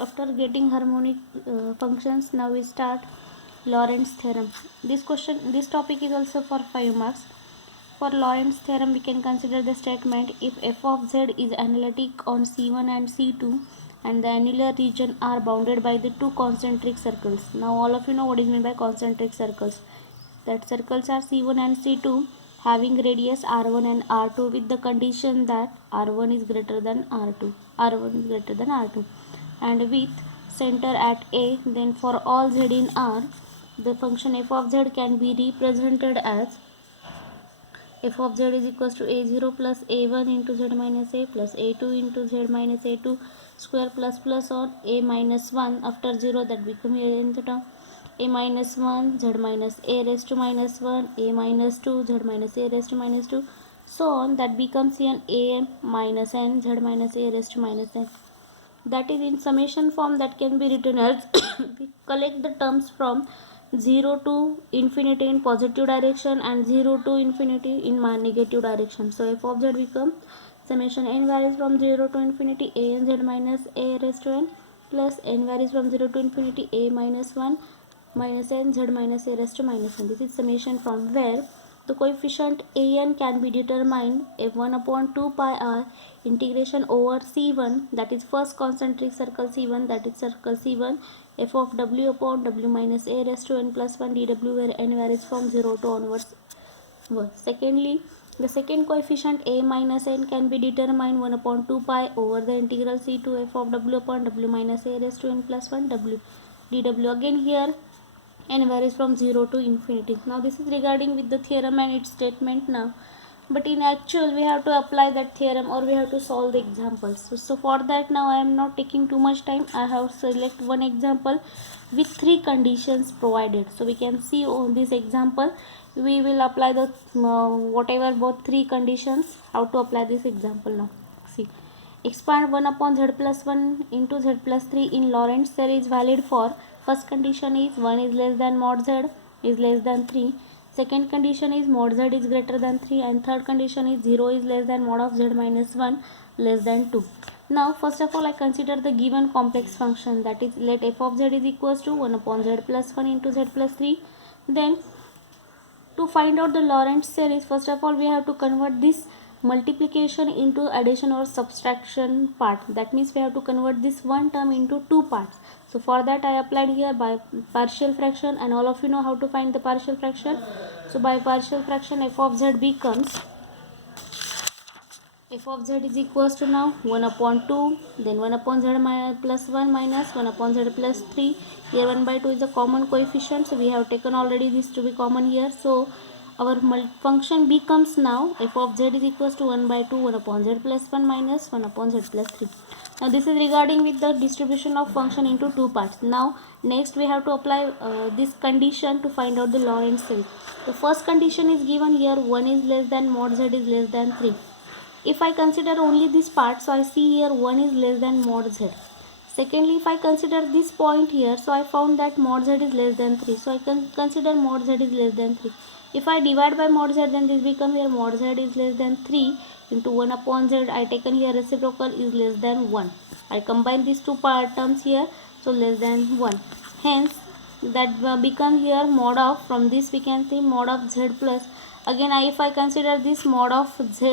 After getting harmonic functions, now we start Lorentz theorem. This topic is also for 5 marks. For Lorentz theorem, we can consider the statement: if f of z is analytic on C1 and C2 and the annular region are bounded by the two concentric circles. Now all of you know what is meant by concentric circles. That circles are C1 and C2 having radius R1 and R2 with the condition that R1 is greater than R2. R1 is greater than R2 and with center at A, then for all z in R, the function f of z can be represented as f of z is equals to a0 plus a1 into z minus a plus a2 into z minus a2 square plus on a minus 1 after 0, that become here in the term a minus 1 z minus a raised to minus 1 a minus 2 z minus a raised to minus 2, so on, that becomes an a minus n z minus a raised to minus n. That is in summation form, that can be written as we collect the terms from 0 to infinity in positive direction and 0 to infinity in negative direction. So f of z becomes summation n varies from 0 to infinity a n z minus a raised to n plus n varies from 0 to infinity a minus 1 minus n z minus a raised to minus n. This is summation from where the coefficient an can be determined f1 upon 2 pi r integration over C1, that is first concentric circle C1, that is circle C1, f of w upon w minus a raised to n plus 1 dw, where n varies from 0 to onwards 1. Secondly, the second coefficient a minus n can be determined 1 upon 2 pi over the integral C2 f of w upon w minus a raised to n plus 1 w dw. Again here n varies from 0 to infinity. Now this is regarding with the theorem and its statement now. But in actual, we have to apply that theorem or we have to solve the examples. So for that, now I am not taking too much time. I have select one example with 3 conditions provided. So we can see on this example, we will apply the whatever both 3 conditions, how to apply this example now. See, expand 1 upon z plus 1 into z plus 3 in Lorentz series valid for first condition is 1 is less than mod z is less than 3. Second condition is mod z is greater than 3 and third condition is 0 is less than mod of z minus 1 less than 2. Now first of all I consider the given complex function, that is let f of z is equals to 1 upon z plus 1 into z plus 3. Then to find out the Lorentz series, first of all we have to convert this multiplication into addition or subtraction part. That means we have to convert this one term into two parts. So for that I applied here by partial fraction, and all of you know how to find the partial fraction. So by partial fraction f of z becomes f of z is equals to now 1 upon 2, then 1 upon z plus 1 minus 1 upon z plus 3. Here 1 by 2 is the common coefficient, so we have taken already this to be common here. So our function becomes now f of z is equals to 1 by 2 1 upon z plus 1 minus 1 upon z plus 3. Now this is regarding with the distribution of function into two parts. Now next we have to apply this condition to find out the Lorentz series. The first condition is given here, 1 is less than mod z is less than 3. If I consider only this part, so I see here 1 is less than mod z. Secondly, if I consider this point here, so I found that mod z is less than 3. So I can consider mod z is less than 3. If I divide by mod z, then this become here mod z is less than 3 into 1 upon z. I taken here reciprocal is less than 1. I combine these two terms here, so less than 1. Hence, that become here mod of, from this we can see mod of z plus. Again, if I consider this mod of z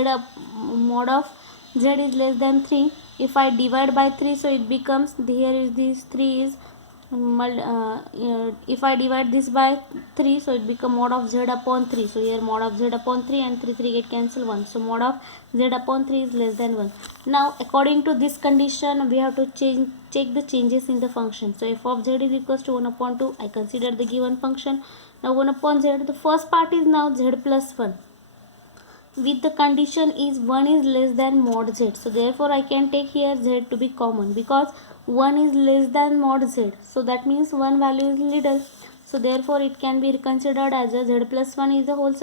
is less than 3. If I divide by 3, so it becomes, here is this 3 is if I divide this by 3, so it become mod of z upon 3. So here mod of z upon 3 and 3 get cancel 1. So mod of z upon 3 is less than 1. Now according to this condition, we have to check the changes in the function. So f of z is equals to 1 upon 2. I consider the given function. Now 1 upon z, the first part is now z plus 1. With the condition is 1 is less than mod z. So therefore I can take here z to be common, because 1 is less than mod z. So that means one value is little. So therefore it can be considered as a z plus 1 is the whole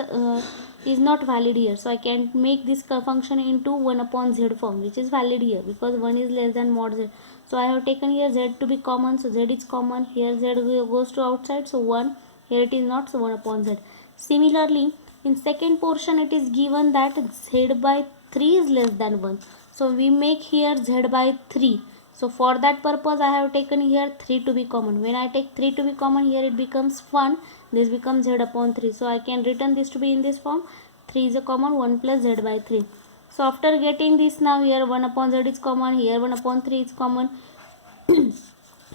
is not valid here. So I can make this function into 1 upon z form, which is valid here because 1 is less than mod z. So I have taken here z to be common. So z is common. Here z goes to outside. So 1. Here it is not. So 1 upon z. Similarly, in second portion it is given that z by 3 is less than 1. So we make here z by 3. So for that purpose I have taken here 3 to be common. When I take 3 to be common, here it becomes 1, this becomes z upon 3. So I can return this to be in this form, 3 is a common, 1 plus z by 3. So after getting this, now here 1 upon z is common, here 1 upon 3 is common.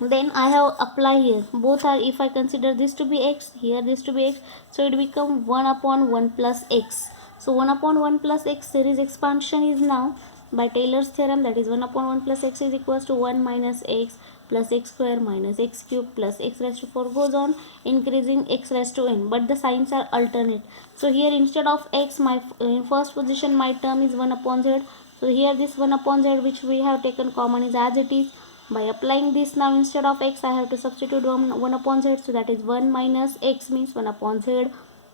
Then I have apply here, both are, if I consider this to be x, here this to be x, so it become 1 upon 1 plus x. So 1 upon 1 plus x series expansion is now by Taylor's theorem, that is 1 upon 1 plus x is equals to 1 minus x plus x square minus x cube plus x raised to 4, goes on increasing x raised to n, but the signs are alternate. So here instead of x, my in first position my term is 1 upon z. So here this 1 upon z which we have taken common is as it is. By applying this, now instead of x I have to substitute 1 upon z, so that is 1 minus x means 1 upon z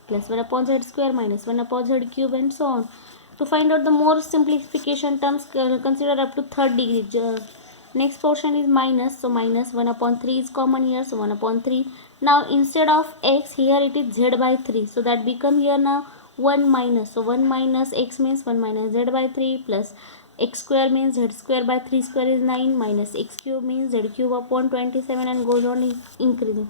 plus 1 upon z square minus 1 upon z cube and so on. To find out the more simplification terms, consider up to third degree. Next portion is minus, so minus 1 upon 3 is common here, so 1 upon 3. Now instead of x, here it is z by 3, so that become here now 1 minus, so 1 minus x means 1 minus z by 3 plus x square means z square by 3 square is 9 minus x cube means z cube upon 27 and goes on increasing.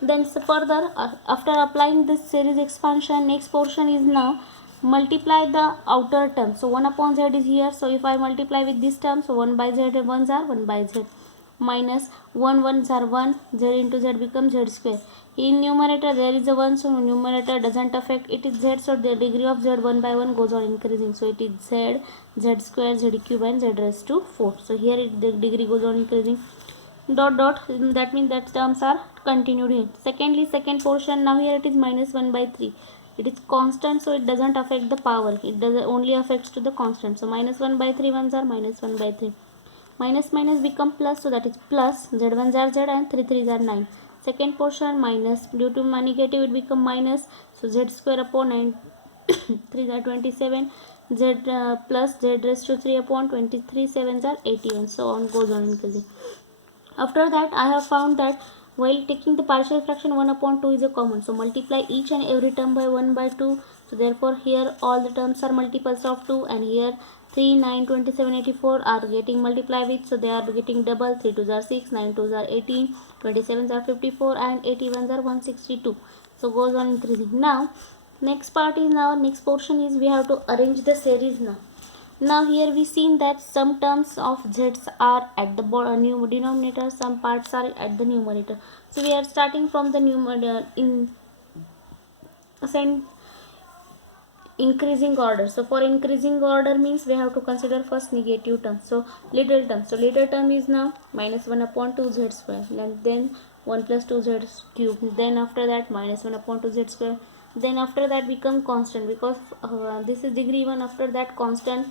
Then further, after applying this series expansion, next portion is now multiply the outer term. So 1 upon z is here, so if I multiply with this term, so 1 by z, 1s are 1 by z minus 1 1s are 1, z into z becomes z square. In numerator there is a 1, so numerator doesn't affect, it is z, so the degree of z 1 by 1 goes on increasing, so it is z, z square, z cube and z raised to 4. So here the degree goes on increasing, dot dot, that means that terms are continued here. Secondly, second portion, now here it is minus 1 by 3, it is constant, so it doesn't affect the power, it does only affects to the constant. So minus 1 by 3 ones are minus 1 by 3, minus minus become plus, so that is plus, z1s are z and 3 3s are 9. Second portion minus, due to negative it become minus, so z square upon 9 3 are 27, z plus z raised to 3 upon 23, 7s are 81, so on goes on increasing. After that I have found that while taking the partial fraction 1 upon 2 is a common, so multiply each and every term by 1 by 2, so therefore here all the terms are multiples of 2, and here 3, 9, 27, 84 are getting multiplied with, so they are getting double, 3 2s are 6, 9 2s are 18, 27s are 54 and 81s are 162, so goes on increasing. Now next part is, now next portion is we have to arrange the series now. Now here we seen that some terms of z's are at the new denominator, some parts are at the numerator. So we are starting from the numerator in increasing order. So for increasing order means we have to consider first negative term. So little term. So little term is now minus 1 upon 2 z square, and then 1 plus 2 z cube. Then after that minus 1 upon 2 z square. Then after that become constant, because this is degree 1. After that constant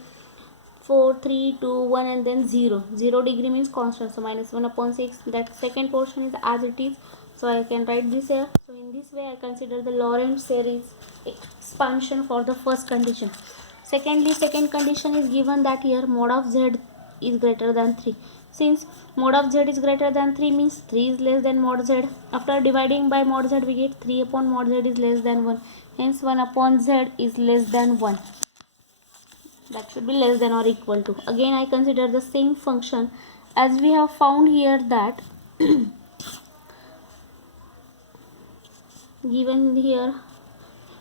4, 3, 2, 1 and then 0. 0 degree means constant, so minus 1 upon 6. That second portion is as it is, so I can write this here. So in this way I consider the Lorentz series expansion for the first condition. Secondly, second condition is given that here mod of z is greater than 3. Since mod of z is greater than 3 means 3 is less than mod z. After dividing by mod z we get 3 upon mod z is less than 1. Hence 1 upon z is less than 1. That should be less than or equal to. Again I consider the same function, as we have found here that given here,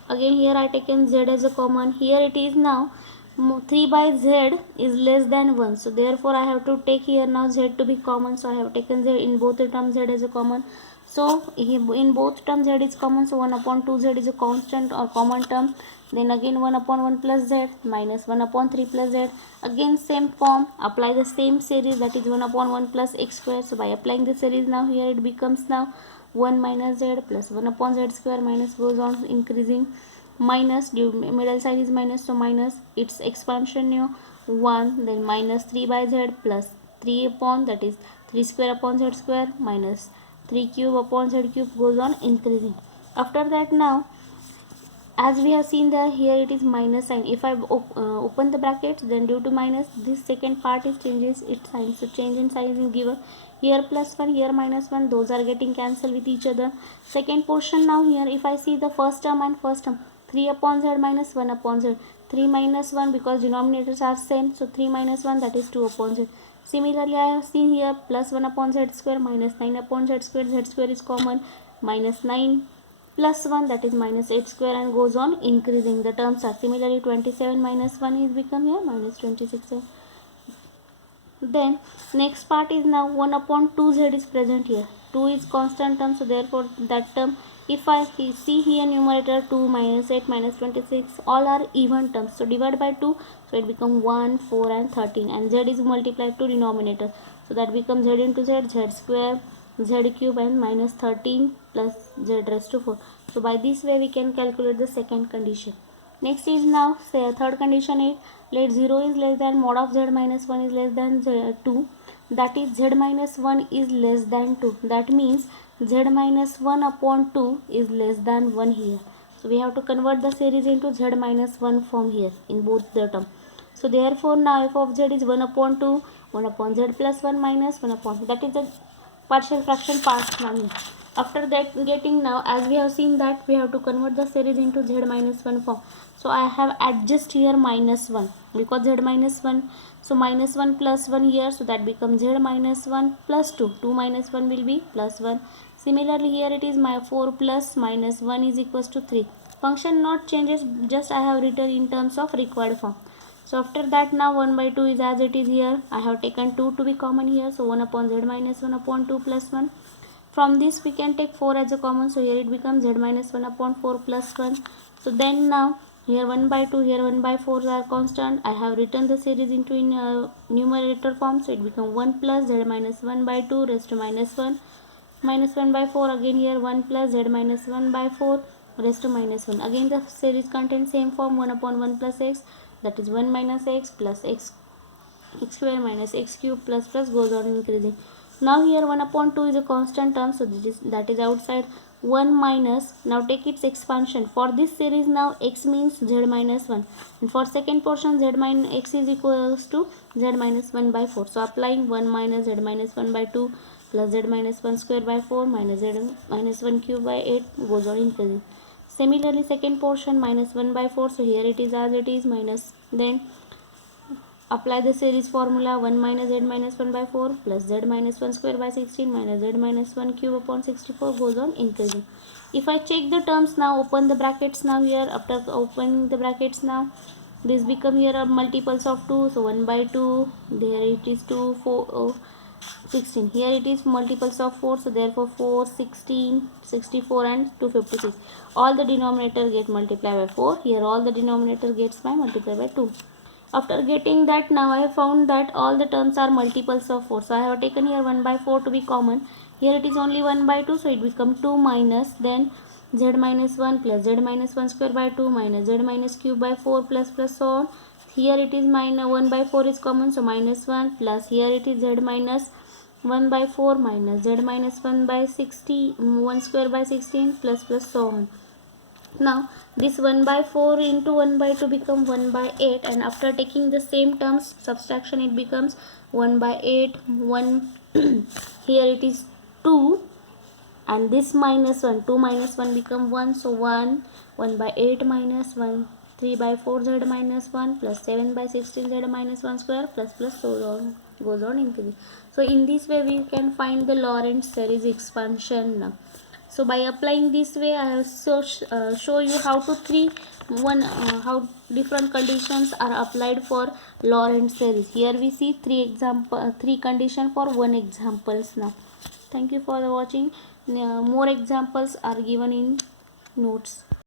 again here I taken z as a common. Here it is now 3 by z is less than 1, so therefore I have to take here now z to be common. So I have taken z in both the terms, z as a common. So in both terms z is common, so 1 upon 2 z is a constant or common term. Then again 1 upon 1 plus z minus 1 upon 3 plus z. Again same form, apply the same series, that is 1 upon 1 plus x square. So by applying the series, now here it becomes now 1 minus z plus 1 upon z square minus goes on increasing, minus, due middle sign is minus, so minus its expansion new 1, then minus 3 by z plus 3 upon, that is 3 square upon z square minus 3 cube upon z cube goes on increasing. After that, now as we have seen that here it is minus sign. If I open the brackets, then due to minus, this second part is changes its sign. So change in sign is given here plus 1, here minus 1, those are getting cancelled with each other. Second portion, now here if I see the first term and first term, 3 upon z minus 1 upon z, 3 minus 1 because denominators are same, so 3 minus 1, that is 2 upon z. Similarly, I have seen here plus 1 upon z square minus 9 upon z square is common, minus 9 plus 1, that is minus 8 square, and goes on increasing. The terms are similarly 27 minus 1 is become here minus 26. Then next part is now 1 upon 2z is present here. 2 is constant term, so therefore that term, if I see here numerator 2 minus 8 minus 26, all are even terms, so divide by 2, so it becomes 1, 4 and 13, and z is multiplied to denominator, so that becomes z into z, z square, z cube, and minus 13 plus z raised to 4. So by this way we can calculate the second condition. Next is now say third condition is, let 0 is less than mod of z minus 1 is less than 2, that is z minus 1 is less than 2, that means z minus 1 upon 2 is less than 1 here. So we have to convert the series into z minus 1 form here in both the term. So therefore now f of z is 1 upon 2, 1 upon z plus 1 minus 1 upon, that is the partial fraction part now here. After that getting, now as we have seen that we have to convert the series into z minus 1 form, so I have adjust here minus 1 because z minus 1, so minus 1 plus 1 here, so that becomes z minus 1 plus 2, 2 minus 1 will be plus 1. Similarly here it is my 4 plus minus 1 is equals to 3. Function not changes, just I have written in terms of required form. So after that now 1 by 2 is as it is here. I have taken 2 to be common here, so 1 upon z minus 1 upon 2 plus 1. From this we can take 4 as a common, so here it becomes z minus 1 upon 4 plus 1. So then now here 1 by 2, here 1 by 4 are constant. I have written the series into in numerator form, so it becomes 1 plus z minus 1 by 2 raised to minus 1. Minus 1 by 4, again here 1 plus z minus 1 by 4 raised to minus 1. Again the series contains same form, 1 upon 1 plus x, that is 1 minus x plus x square minus x cube plus goes on increasing. Now here 1 upon 2 is a constant term, so that is outside. 1 minus, now take its expansion. For this series now x means z minus 1, and for second portion z minus x is equals to z minus 1 by 4. So applying 1 minus z minus 1 by 2 plus z minus 1 square by 4 minus z minus 1 cube by 8 goes on increasing. Similarly second portion minus 1 by 4, so here it is as it is minus, then apply the series formula, 1 minus z minus 1 by 4 plus z minus 1 square by 16 minus z minus 1 cube upon 64 goes on increasing. If I check the terms now, open the brackets now here. After opening the brackets now, this become here a multiples of 2, so 1 by 2, there it is 2, 4, 16. Here it is multiples of 4, so therefore 4, 16, 64 and 256. All the denominator get multiplied by 4. Here all the denominator gets by multiplied by 2. After getting that, now I have found that all the terms are multiples of 4. So I have taken here 1 by 4 to be common. Here it is only 1 by 2, so it becomes 2 minus, then z minus 1 plus z minus 1 square by 2 minus z minus cube by 4 plus so on. Here it is minus 1 by 4 is common, so minus 1 plus here it is z minus 1 by 4 minus z minus 1 by 1 square by 16 plus so on. Now this 1 by 4 into 1 by 2 become 1 by 8, and after taking the same terms subtraction it becomes 1 by 8, 1 here it is 2, and this minus 1, 2 minus 1 become 1, so 1 by 8 minus 1, 3 by 4 z minus 1 plus 7 by 16 z minus 1 square plus so on goes on increasing. So in this way we can find the Lorentz series expansion. So by applying this way, I have show you how to how different conditions are applied for Lorentz series. Here we see three condition for one examples now. Thank you for watching. More examples are given in notes.